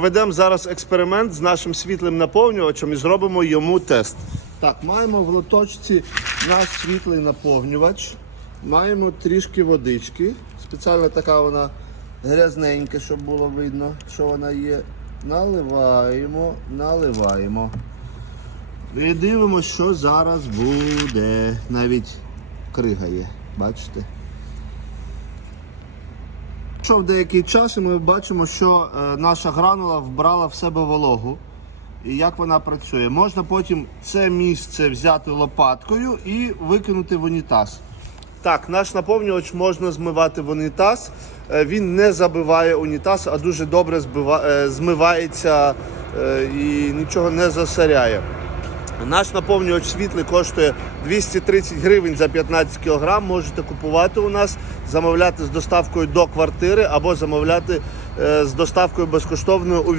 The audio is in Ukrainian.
Ведемо зараз експеримент з нашим світлим наповнювачем і зробимо йому тест. Так, маємо в лоточці наш світлий наповнювач. Маємо трішки водички. Спеціально така вона грязненька, щоб було видно, що вона є. Наливаємо, наливаємо. І дивимося, що зараз буде. Навіть крига є, бачите? Пройшов деякий час, і ми бачимо, що е, наша гранула вбрала в себе вологу. І як вона працює. Можна потім це місце взяти лопаткою і викинути в унітаз. Так, наш наповнювач можна змивати в унітаз. Е, Він не забиває унітаз, а дуже добре е, змивається і нічого не засоряє. Наш наповнювач світлий коштує 230 гривень за 15 кг. Можете купувати у нас, замовляти з доставкою до квартири або замовляти е, з доставкою безкоштовною у